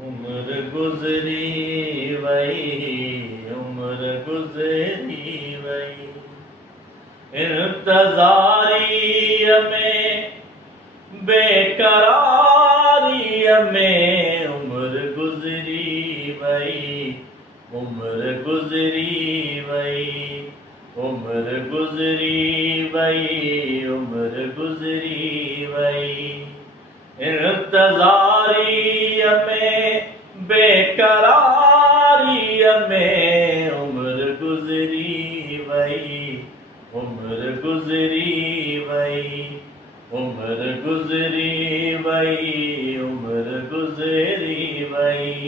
उम्र गुजरी वही, उम्र गुजरी वही, इंतज़ारी में बेकरारी में उम्र गुजरी वही, उम्र गुजरी वही, उम्र गुजरी वही, उम्र गुजरी वही, इंतज़ारी में बेकरारी में उम्र गुजरी वही, उम्र गुजरी वही, उम्र गुजरी वही, उम्र गुजरी वही।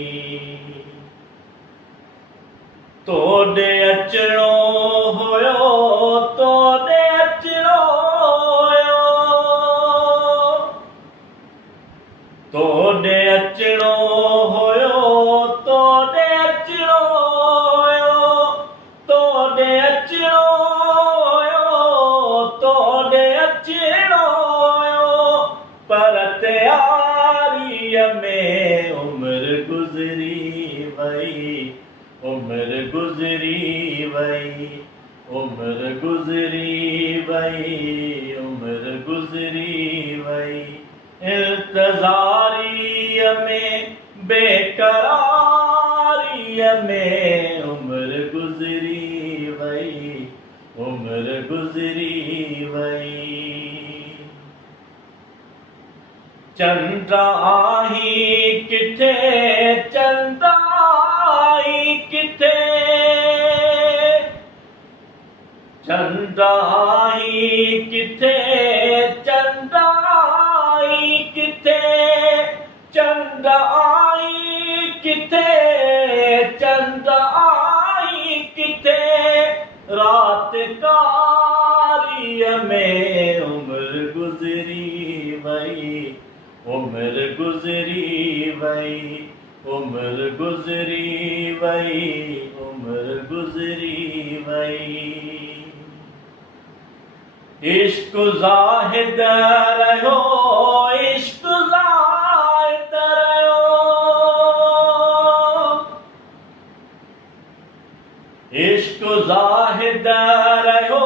तोड़े अचणो होयो, तोड़े अचणो होयो, तोड़े अचणो होयो, तोड़े अचणो होयो, तोड़े अचणो होयो, तोड़े अचणो होयो, पर तैयारीअ में उम्र गुजरी वही, उम्र गुजरी वही, उम्र गुजरी वही, उम्र गुजरी वही, इंतज़ारी में बेकरारी में उम्र गुजरी वही, उम्र गुजरी वही। चंद्राही किथे, चंद्राही किथे, चंद्राही किथे, चंद्राही किथे, चंद्राही किथे, चंद्राही किथे, रात कारी में उम्र गुजरी वही, उम्र गुजरी वही, उम्र गुजरी वही, उम्र गुजरी वही। इश्क ज़ाहिद रहो, इश्क ज़ाहिद रहो, इश्क ज़ाहिद रहो,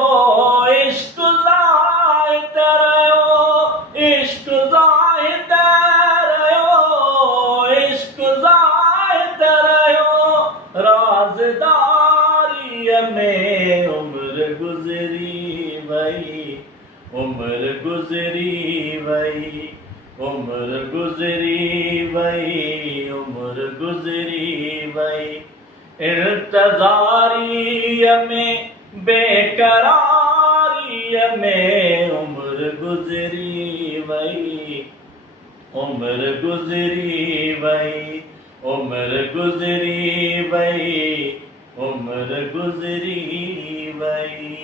इश्क ज़ाहिद रहो, इश्क ज़ाहिद रहो, इश्क ज़ाहिद रहो, राज़दारी में उम्र गुजरी वही, उम्र गुजरी वही, उम्र गुजरी वही, उम्र गुजरी वही, इंतज़ारी में बेकरारी में उम्र गुजरी वही, उम्र गुजरी वही, उम्र गुजरी वही, उम्र गुजरी वही।